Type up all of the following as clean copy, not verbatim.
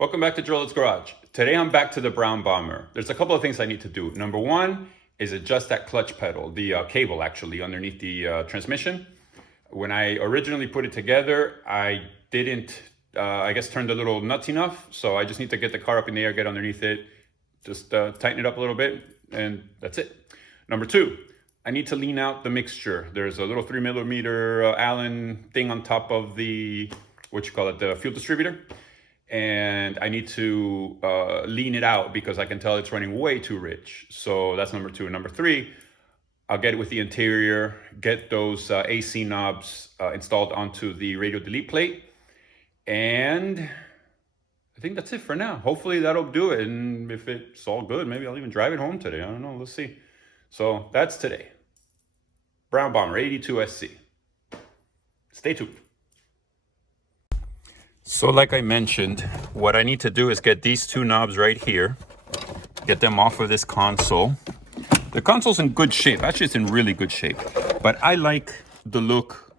Welcome back to Drillhead's Garage. Today I'm back to the brown bomber. There's a couple of things I need to do. Number one is adjust that clutch pedal, the cable actually underneath the transmission. When I originally put it together, I didn't, I guess, turn the little nuts enough. So I just need to get the car up in the air, get underneath it, just tighten it up a little bit, and that's it. Number two, I need to lean out the mixture. There's a little 3mm Allen thing on top of the, the fuel distributor. And I need to lean it out because I can tell it's running way too rich. So that's number two. And number three, I'll get it with the interior, get those AC knobs installed onto the radio delete plate. And I think that's it for now. Hopefully that'll do it. And if it's all good, maybe I'll even drive it home today. I don't know, let's see. So that's today. Brown Bomber 82 SC. Stay tuned. So like I mentioned, what I need to do is get these two knobs right here, get them off of this console. The console's in good shape. Actually, it's in really good shape. But I like the look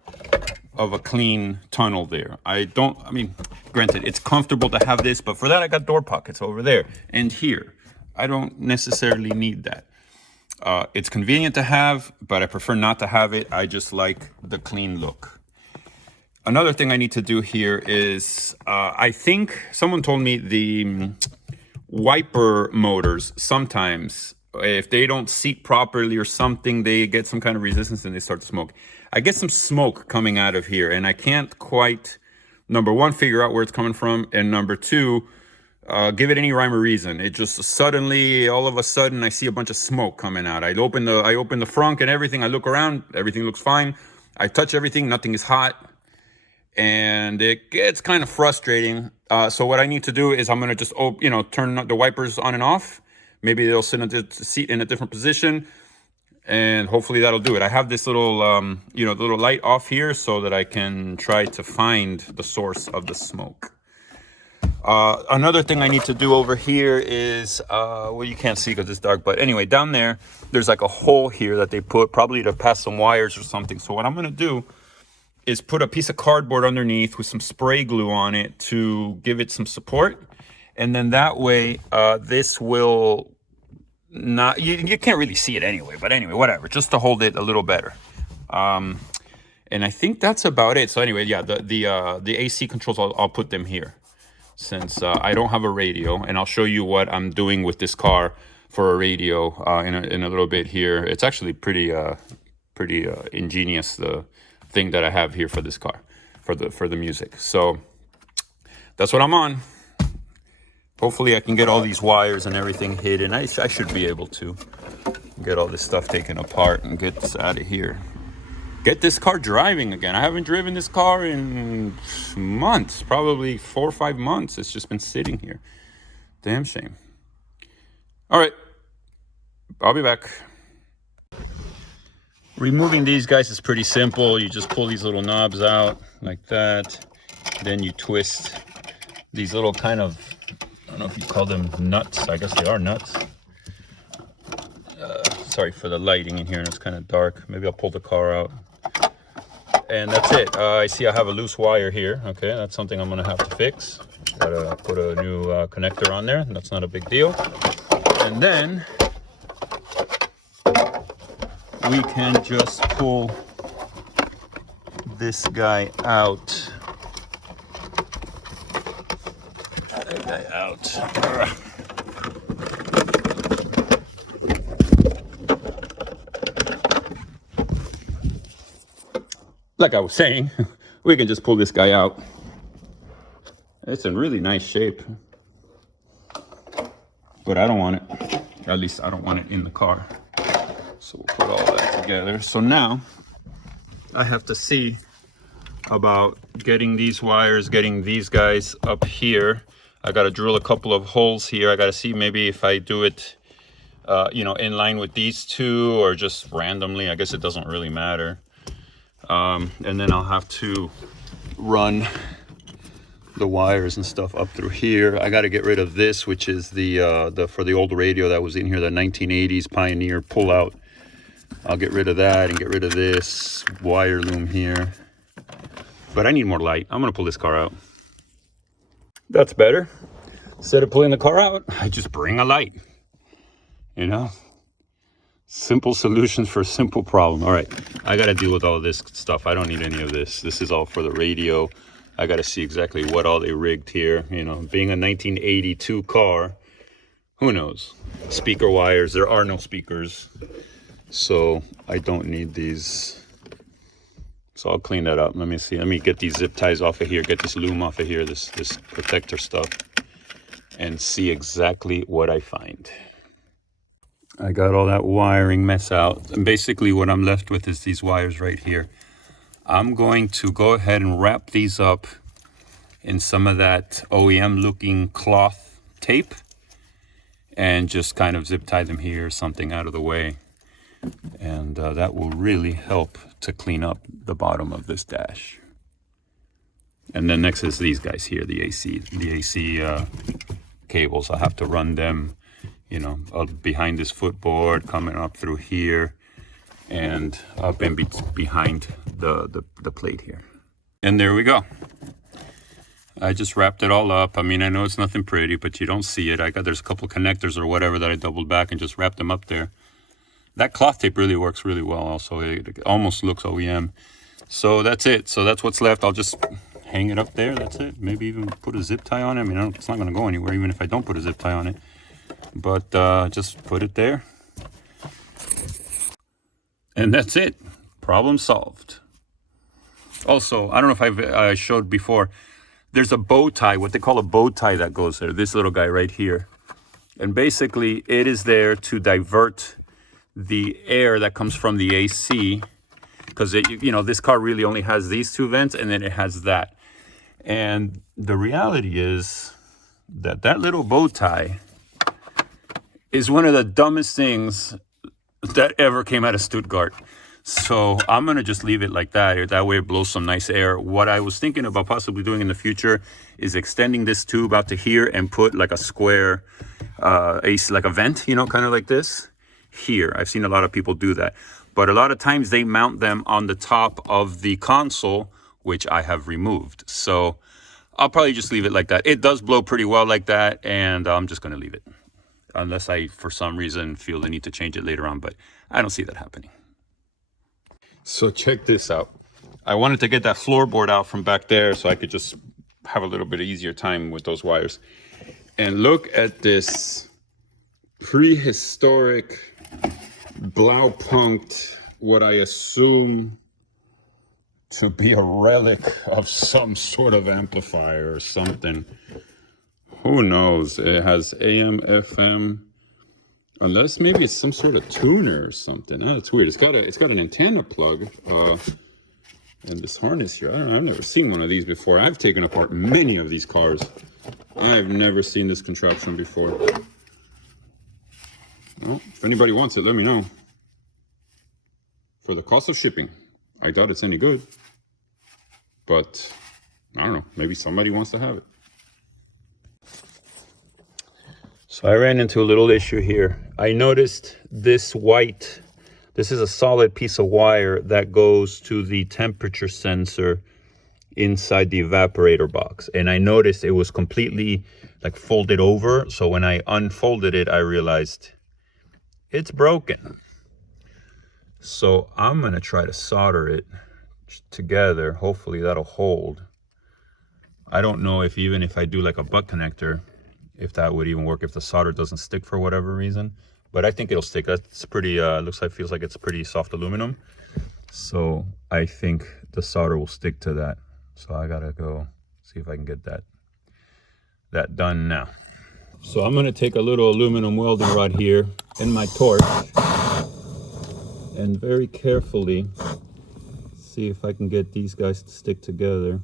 of a clean tunnel there. Granted, it's comfortable to have this, but for that, I got door pockets over there and here. I don't necessarily need that. It's convenient to have, but I prefer not to have it. I just like the clean look. Another thing I need to do here is, I think someone told me the wiper motors, sometimes if they don't seat properly or something, they get some kind of resistance and they start to smoke. I get some smoke coming out of here and I can't quite, number one, figure out where it's coming from. And number two, give it any rhyme or reason. It just suddenly, all of a sudden, I see a bunch of smoke coming out. I open the frunk and everything. I look around, everything looks fine. I touch everything, nothing is hot. And it gets kind of frustrating. So what I need to do is I'm going to just, turn the wipers on and off. Maybe they'll sit in the seat in a different position. And hopefully that'll do it. I have this little, the little light off here so that I can try to find the source of the smoke. Another thing I need to do over here is, well, you can't see because it's dark. But anyway, down there's like a hole here that they put probably to pass some wires or something. So what I'm going to do is put a piece of cardboard underneath with some spray glue on it to give it some support. And then that way, this will not, you can't really see it anyway, but anyway, whatever, just to hold it a little better. And I think that's about it. So anyway, yeah, the AC controls, I'll put them here since I don't have a radio, and I'll show you what I'm doing with this car for a radio in a little bit here. It's actually pretty ingenious, the thing that I have here for this car, for the music. So that's what I'm on. Hopefully I can get all these wires and everything hidden. I should be able to get all this stuff taken apart and get this out of here. Get this car driving again. I haven't driven this car in months, probably 4 or 5 months. It's just been sitting here. Damn shame. All right, I'll be back. Removing these guys is pretty simple. You just pull these little knobs out like that. Then you twist these little kind of, I don't know if you call them nuts. I guess they are nuts. Sorry for the lighting in here and it's kind of dark. Maybe I'll pull the car out. And that's it. I see I have a loose wire here. Okay, that's something I'm gonna have to fix. Gotta put a new connector on there. That's not a big deal. And then we can just pull this guy out. Like I was saying, we can just pull this guy out. It's in really nice shape. But I don't want it. Or at least I don't want it in the car. So we'll put all that together. So now I have to see about getting these wires, getting these guys up here. I got to drill a couple of holes here. I got to see maybe if I do it, in line with these two or just randomly. I guess it doesn't really matter. And then I'll have to run the wires and stuff up through here. I got to get rid of this, which is the for the old radio that was in here, the 1980s Pioneer pull-out. I'll get rid of that and get rid of this wire loom here. But I need more light. I'm gonna pull this car out. That's better. Instead of pulling the car out, I just bring a light. You know? Simple solutions for a simple problem. All right, I got to deal with all this stuff. I don't need any of this. This is all for the radio. I got to see exactly what all they rigged here. You know, being a 1982 car, who knows? Speaker wires, there are no speakers. So I don't need these. So I'll clean that up. Let me see. Let me get these zip ties off of here, get this loom off of here, this protector stuff, and see exactly what I find. I got all that wiring mess out. And basically what I'm left with is these wires right here. I'm going to go ahead and wrap these up in some of that OEM looking cloth tape and just kind of zip tie them here, something out of the way. And that will really help to clean up the bottom of this dash. And then next is these guys here, the AC cables. I'll have to run them, you know, behind this footboard, coming up through here, and up in behind the plate here. And there we go. I just wrapped it all up. I mean, I know it's nothing pretty, but you don't see it. There's a couple connectors or whatever that I doubled back and just wrapped them up there. That cloth tape really works really well also. It almost looks OEM. So that's it. So that's what's left. I'll just hang it up there. That's it. Maybe even put a zip tie on it. I mean, it's not going to go anywhere, even if I don't put a zip tie on it. But just put it there. And that's it. Problem solved. Also, I don't know if I showed before, there's a bow tie, what they call a bow tie that goes there. This little guy right here. And basically, it is there to divert the air that comes from the AC. Because, you know, this car really only has these two vents, and then it has that. And the reality is that that little bow tie is one of the dumbest things that ever came out of Stuttgart. So I'm going to just leave it like that. That way it blows some nice air. What I was thinking about possibly doing in the future is extending this tube out to here and put like a square AC, like a vent, you know, kind of like this here. I've seen a lot of people do that. But a lot of times they mount them on the top of the console, which I have removed. So I'll probably just leave it like that. It does blow pretty well like that, and I'm just going to leave it. Unless I, for some reason, feel the need to change it later on, but I don't see that happening. So check this out. I wanted to get that floorboard out from back there so I could just have a little bit easier time with those wires. And look at this prehistoric, Blaupunkt, what I assume to be a relic of some sort of amplifier or something. Who knows? It has AM, FM, unless maybe it's some sort of tuner or something. Oh, it's weird. It's got an antenna plug and this harness here. I've never seen one of these before. I've taken apart many of these cars. I've never seen this contraption before. Well, if anybody wants it, let me know. For the cost of shipping, I doubt it's any good. But I don't know. Maybe somebody wants to have it. So I ran into a little issue here. I noticed this white, this is a solid piece of wire that goes to the temperature sensor inside the evaporator box. And I noticed it was completely like folded over. So when I unfolded it, I realized it's broken. So I'm gonna try to solder it together. Hopefully that'll hold. I don't know if even if I do like a butt connector, if that would even work if the solder doesn't stick for whatever reason. But I think it'll stick. That's pretty, looks like, feels like it's pretty soft aluminum. So I think the solder will stick to that. So I gotta go see if I can get that done now. So I'm gonna take a little aluminum welding rod here and my torch and very carefully see if I can get these guys to stick together.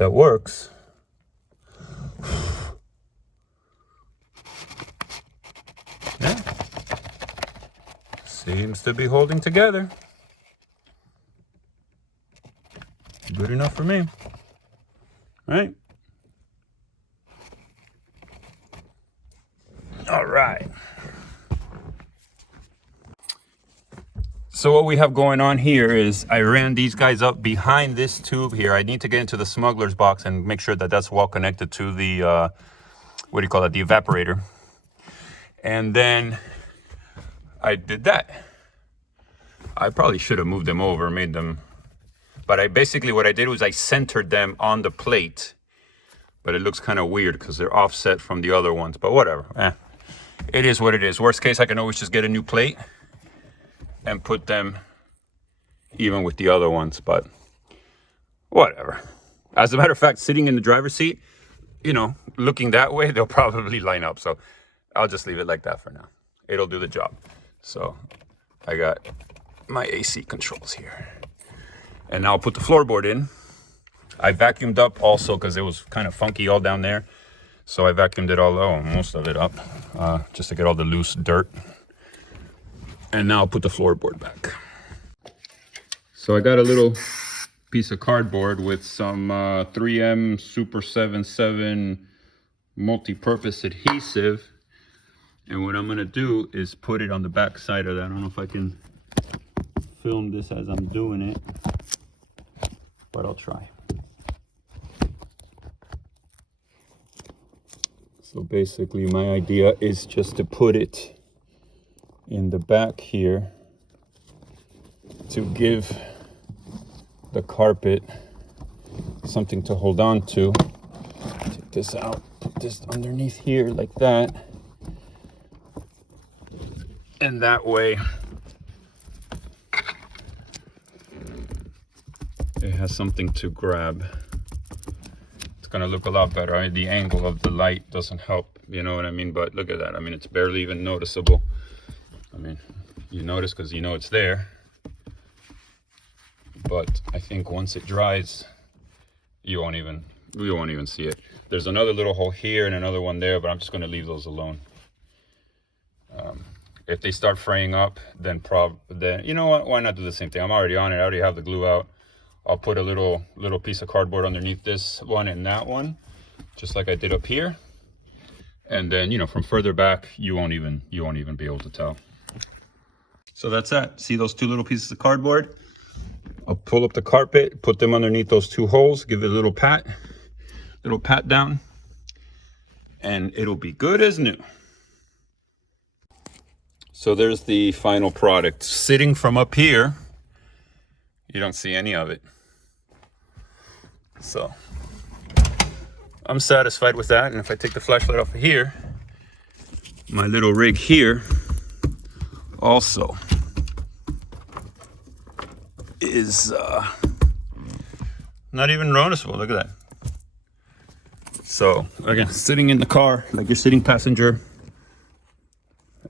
that works. Yeah. Seems to be holding together. Good enough for me. Right? All right. So what we have going on here is I ran these guys up behind this tube here. I need to get into the smuggler's box and make sure that that's well connected to the, what do you call it, the evaporator. And then I did that. I probably should have moved them over, made them, but what I did was I centered them on the plate, but it looks kind of weird because they're offset from the other ones, but whatever. It is what it is. Worst case, I can always just get a new plate and put them even with the other ones, but whatever. As a matter of fact, sitting in the driver's seat, you know, looking that way, they'll probably line up. So I'll just leave it like that for now. It'll do the job. So I got my AC controls here. And now I'll put the floorboard in. I vacuumed up also because it was kind of funky all down there. So I vacuumed it all, most of it up, just to get all the loose dirt. And now I'll put the floorboard back. So I got a little piece of cardboard with some 3M Super 77 multi-purpose adhesive. And what I'm gonna do is put it on the back side of that. I don't know if I can film this as I'm doing it, but I'll try. So basically my idea is just to put it in the back here to give the carpet something to hold on to. Take this out, put this underneath here like that. And that way it has something to grab. It's gonna look a lot better. The angle of the light doesn't help, you know what I mean? But look at that. I mean, it's barely even noticeable. I mean, you notice because you know it's there. But I think once it dries, you won't even see it. There's another little hole here and another one there, but I'm just gonna leave those alone. If they start fraying up, then you know what? Why not do the same thing? I'm already on it. I already have the glue out. I'll put a little piece of cardboard underneath this one and that one, just like I did up here. And then, you know, from further back, you won't even be able to tell. So that's that. See those two little pieces of cardboard? I'll pull up the carpet, put them underneath those two holes, give it a little pat down, and it'll be good as new. So there's the final product. Sitting from up here, you don't see any of it. So I'm satisfied with that. And if I take the flashlight off of here, my little rig here also is not even noticeable. Look at that. So again, sitting in the car, like you're sitting passenger,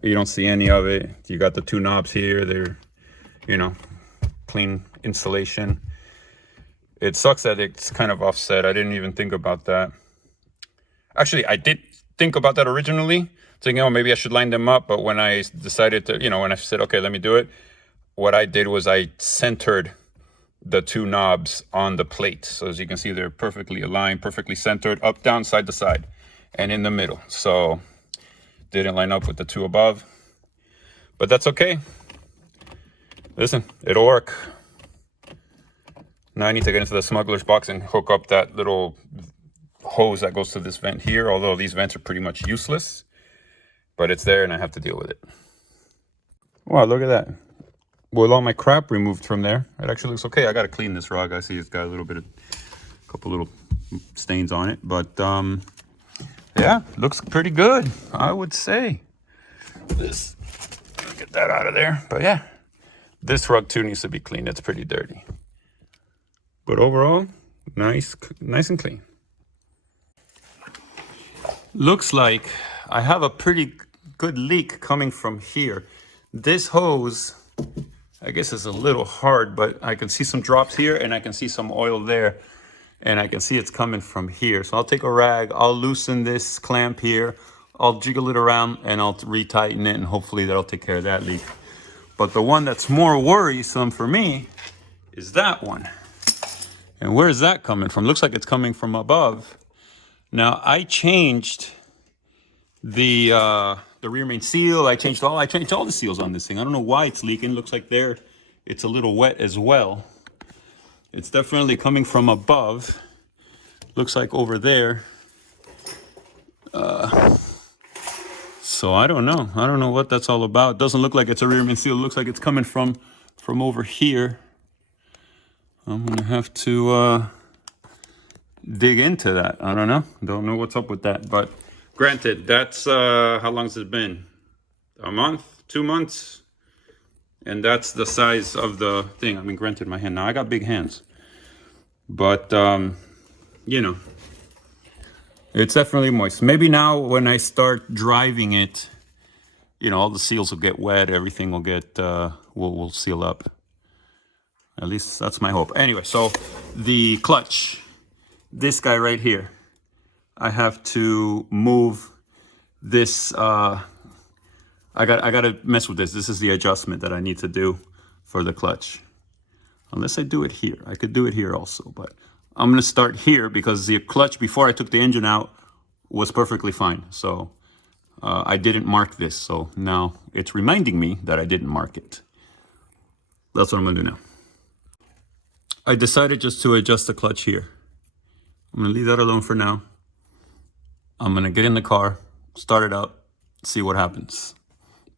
you don't see any of it. You got the two knobs here. They're, you know, clean installation. It sucks that it's kind of offset. I didn't even think about that. Actually, I did think about that originally, thinking, oh, maybe I should line them up. But when I decided to, you know, when I said, okay, let me do it, what I did was I centered the two knobs on the plate. So as you can see, they're perfectly aligned, perfectly centered, up, down, side to side, and in the middle. So didn't line up with the two above, but that's okay. Listen, it'll work. Now I need to get into the smuggler's box and hook up that little hose that goes to this vent here, although these vents are pretty much useless, but it's there and I have to deal with it. Wow, look at that. With all my crap removed from there, it actually looks okay. I got to clean this rug. I see it's got a couple little stains on it, but yeah, looks pretty good, I would say. Get that out of there. But yeah, this rug too needs to be cleaned. It's pretty dirty. But overall, nice and clean. Looks like I have a pretty good leak coming from here. This hose, I guess, is a little hard, but I can see some drops here and I can see some oil there. and I can see it's coming from here. So I'll take a rag, I'll loosen this clamp here, I'll jiggle it around, and I'll retighten it, and hopefully that'll take care of that leak. But the one that's more worrisome for me is that one. And where is that coming from? Looks like it's coming from above. Now I changed the rear main seal. I changed all the seals on this thing. I don't know why it's leaking. Looks like it's a little wet as well. It's definitely coming from above. Looks like over there. So I don't know. I don't know what that's all about. Doesn't look like it's a rear main seal. It looks like it's coming from over here. I'm gonna have to dig into that. I don't know what's up with that. But granted, that's how long has it been? A month, 2 months, and that's the size of the thing. I mean, granted, my hand now, I got big hands, but you know, it's definitely moist. Maybe now when I start driving it, you know, all the seals will get wet, everything will get will seal up. At least that's my hope. Anyway, so the clutch, this guy right here, I have to move this. I got to mess with this. This is the adjustment that I need to do for the clutch. Unless I do it here. I could do it here also, but I'm going to start here because the clutch before I took the engine out was perfectly fine. So I didn't mark this. So now it's reminding me that I didn't mark it. That's what I'm going to do now. I decided just to adjust the clutch here. I'm going to leave that alone for now. I'm going to get in the car, start it up, see what happens.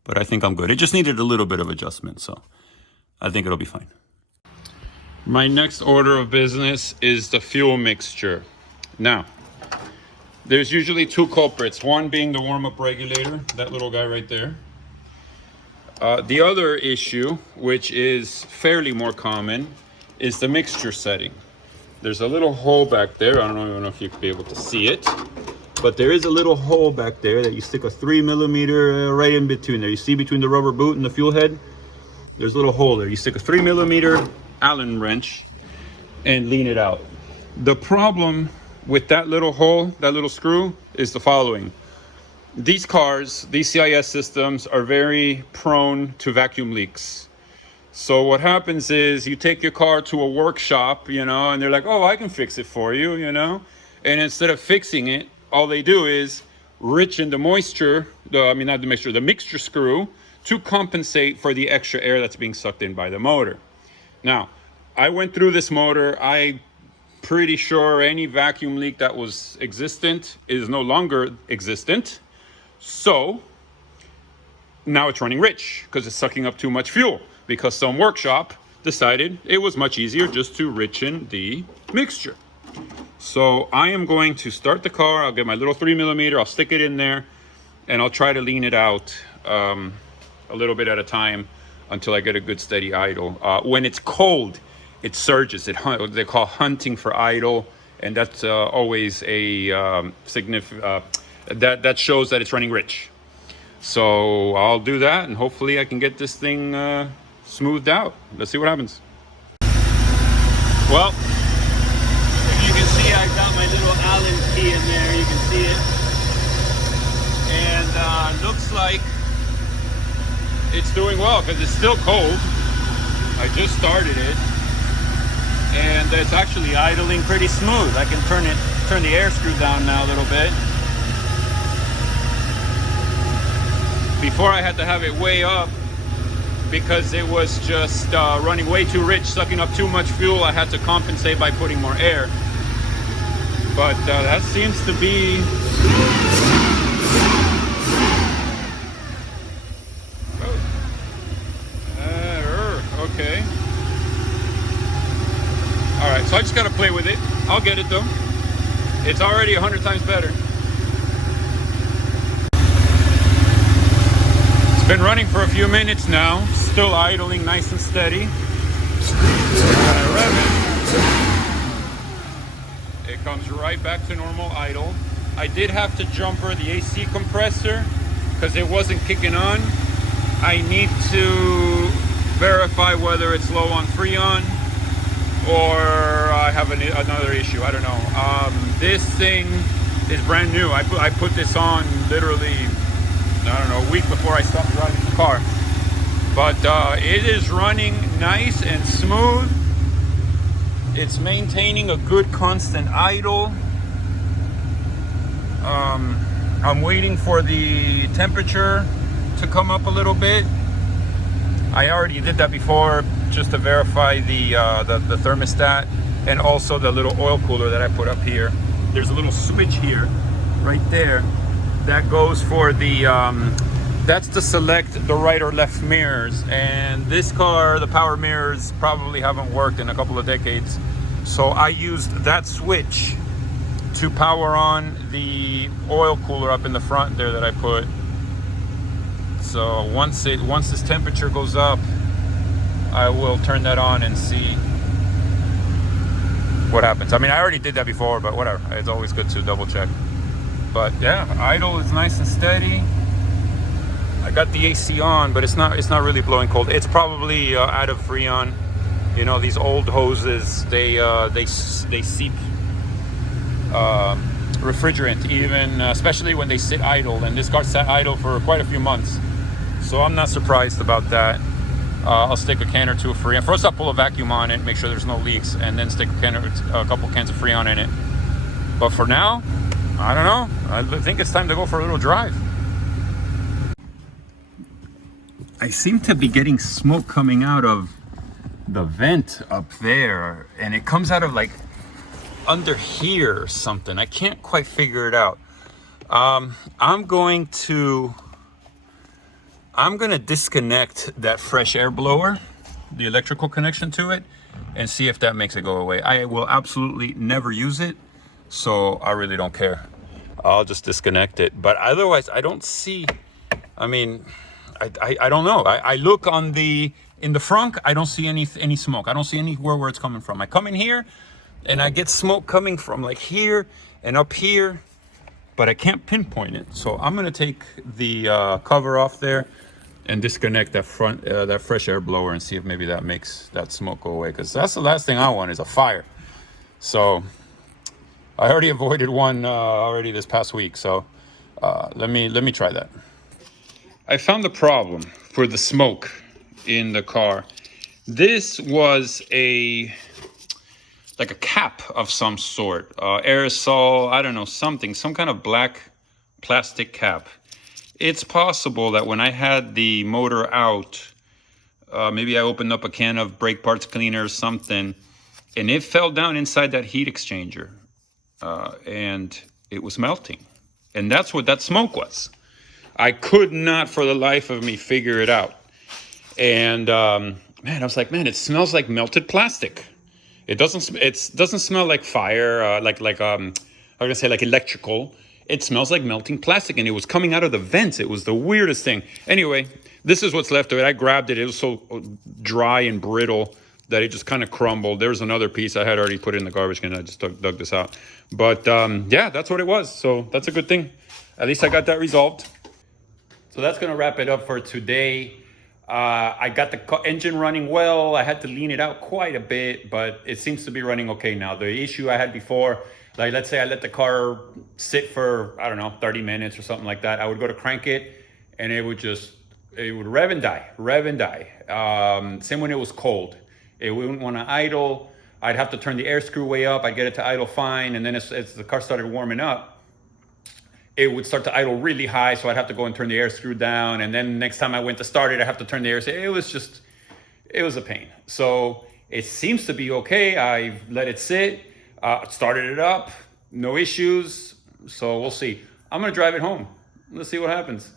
But I think I'm good. It just needed a little bit of adjustment, so I think it'll be fine. My next order of business is the fuel mixture. Now, there's usually two culprits. One being the warm-up regulator, that little guy right there. The other issue, which is fairly more common, is the mixture setting. There's a little hole back there. I don't even know if you could be able to see it, but there is a little hole back there that you stick a 3mm right in between there. You see between the rubber boot and the fuel head? There's a little hole there. You stick a 3mm Allen wrench and lean it out. The problem with that little hole, that little screw, is the following. These cars, these CIS systems are very prone to vacuum leaks. So what happens is you take your car to a workshop, you know, and they're like, oh, I can fix it for you, you know. And instead of fixing it, all they do is rich in the moisture, the mixture screw, to compensate for the extra air that's being sucked in by the motor. Now, I went through this motor. I'm pretty sure any vacuum leak that was existent is no longer existent. So now it's running rich because it's sucking up too much fuel, because some workshop decided it was much easier just to richen the mixture. So I am going to start the car. I'll get my little 3mm, I'll stick it in there, and I'll try to lean it out a little bit at a time until I get a good steady idle. When it's cold, it surges. They call hunting for idle, and that's always a significant, that shows that it's running rich. So I'll do that, and hopefully I can get this thing smoothed out. Let's see what happens. Well, if you can see, I got my little Allen key in there. You can see it. And looks like it's doing well because it's still cold. I just started it. And it's actually idling pretty smooth. I can turn the air screw down now a little bit. Before I had to have it way up because it was just running way too rich, sucking up too much fuel. I had to compensate by putting more air. But that seems to be... okay. All right, so I just gotta play with it. I'll get it though. It's already 100 times better. It's been running for a few minutes now, still idling nice and steady. When I rev it, it comes right back to normal idle. I did have to jumper the AC compressor because it wasn't kicking on. I need to verify whether it's low on Freon. or I have another issue. I don't know. This thing is brand new. I put this on literally, I don't know, a week before I stopped driving the car. But it is running nice and smooth. It's maintaining a good constant idle. I'm waiting for the temperature to come up a little bit. I already did that before just to verify the thermostat, and also the little oil cooler that I put up here. There's a little switch here, right there, that goes for the, that's to select the right or left mirrors. And this car, the power mirrors probably haven't worked in a couple of decades. So I used that switch to power on the oil cooler up in the front there that I put. So once this temperature goes up, I will turn that on and see what happens. I mean, I already did that before, but whatever. It's always good to double check. But yeah, idle is nice and steady. I got the AC on, but it's not really blowing cold. It's probably out of Freon. You know, these old hoses, they seep refrigerant, even especially when they sit idle, and this car sat idle for quite a few months, so I'm not surprised about that. I'll stick a can or two of Freon. First I'll pull a vacuum on it, make sure there's no leaks, and then stick a couple cans of Freon in it. But for now, I don't know, I think it's time to go for a little drive. I seem to be getting smoke coming out of the vent up there, and it comes out of like under here or something. I can't quite figure it out. I'm going to disconnect that fresh air blower, the electrical connection to it, and see if that makes it go away. I will absolutely never use it, so I really don't care. I'll just disconnect it. But otherwise, I don't see, I mean, I don't know. I look in the front, I don't see any smoke. I don't see anywhere where it's coming from. I come in here, and I get smoke coming from like here and up here, but I can't pinpoint it. So I'm gonna take the cover off there and disconnect that that fresh air blower and see if maybe that makes that smoke go away, because that's the last thing I want is a fire. So I already avoided one already this past week. So let me try that. I found the problem for the smoke in the car. This was like a cap of some sort, aerosol, I don't know, some kind of black plastic cap. It's possible that when I had the motor out, maybe I opened up a can of brake parts cleaner or something, and it fell down inside that heat exchanger, and it was melting. And that's what that smoke was. I could not for the life of me figure it out. And man, I was like, man, it smells like melted plastic. It doesn't smell like fire, like I'm gonna say like electrical. It smells like melting plastic, and it was coming out of the vents. It was the weirdest thing. Anyway, this is what's left of it. I grabbed it. It was so dry and brittle that it just kind of crumbled. There's another piece I had already put in the garbage can. I just dug this out. But yeah, that's what it was. So that's a good thing. At least I got that resolved. So that's gonna wrap it up for today. I got the engine running well. I had to lean it out quite a bit, but it seems to be running okay now. The issue I had before, like let's say I let the car sit for, I don't know, 30 minutes or something like that. I would go to crank it and it would rev and die. Same when it was cold. It wouldn't want to idle. I'd have to turn the air screw way up. I'd get it to idle fine. And then as the car started warming up, it would start to idle really high, so I'd have to go and turn the air screw down. And then next time I went to start it, I have to turn the air screw. It was a pain. So it seems to be okay. I've let it sit, started it up, no issues. So we'll see. I'm gonna drive it home. Let's see what happens.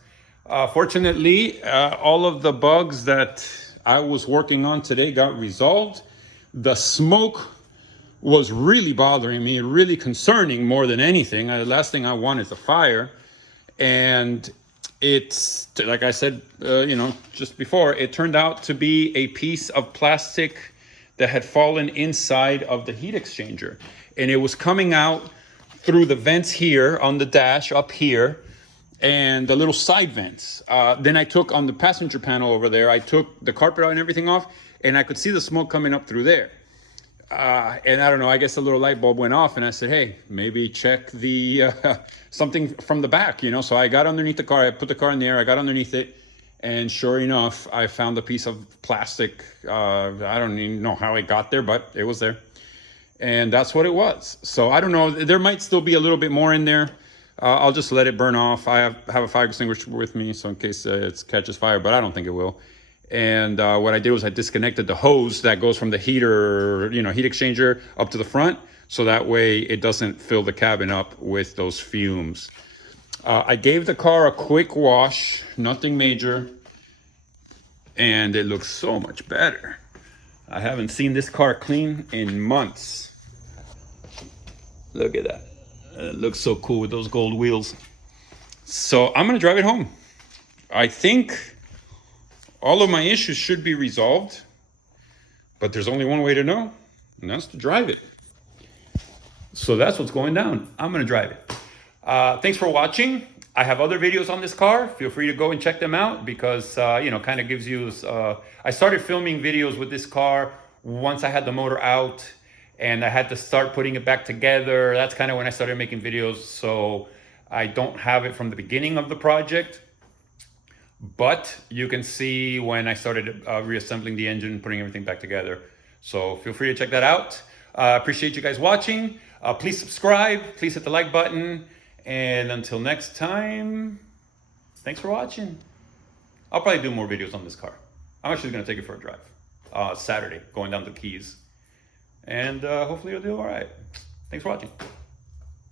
Fortunately, all of the bugs that I was working on today got resolved. The smoke was really bothering me, really concerning more than anything. The last thing I want is a fire. And it's, like I said, just before, it turned out to be a piece of plastic that had fallen inside of the heat exchanger. And it was coming out through the vents here on the dash up here and the little side vents. Then I took on the passenger panel over there, I took the carpet out and everything off, and I could see the smoke coming up through there. And I don't know, I guess a little light bulb went off, and I said, hey, maybe check the something from the back, you know? So I got underneath the car, I put the car in the air, I got underneath it, and sure enough, I found a piece of plastic. I don't even know how it got there, but it was there. And that's what it was. So I don't know, there might still be a little bit more in there. I'll just let it burn off. I have a fire extinguisher with me, so in case it catches fire, but I don't think it will. And what I did was I disconnected the hose that goes from the heater, you know, heat exchanger up to the front, so that way it doesn't fill the cabin up with those fumes. I gave the car a quick wash, nothing major, and it looks so much better. I haven't seen this car clean in months. Look at that. It looks so cool with those gold wheels. So I'm gonna drive it home. I think all of my issues should be resolved, but there's only one way to know, and that's to drive it. So that's what's going down. I'm gonna drive it. Thanks for watching. I have other videos on this car. Feel free to go and check them out because, you know, kind of gives you, I started filming videos with this car once I had the motor out and I had to start putting it back together. That's kind of when I started making videos. So I don't have it from the beginning of the project, but you can see when I started reassembling the engine, putting everything back together. So feel free to check that out. Appreciate you guys watching. Please subscribe, please hit the like button. And until next time, thanks for watching. I'll probably do more videos on this car. I'm actually gonna take it for a drive Saturday, going down to Keys. And hopefully it'll do all right. Thanks for watching.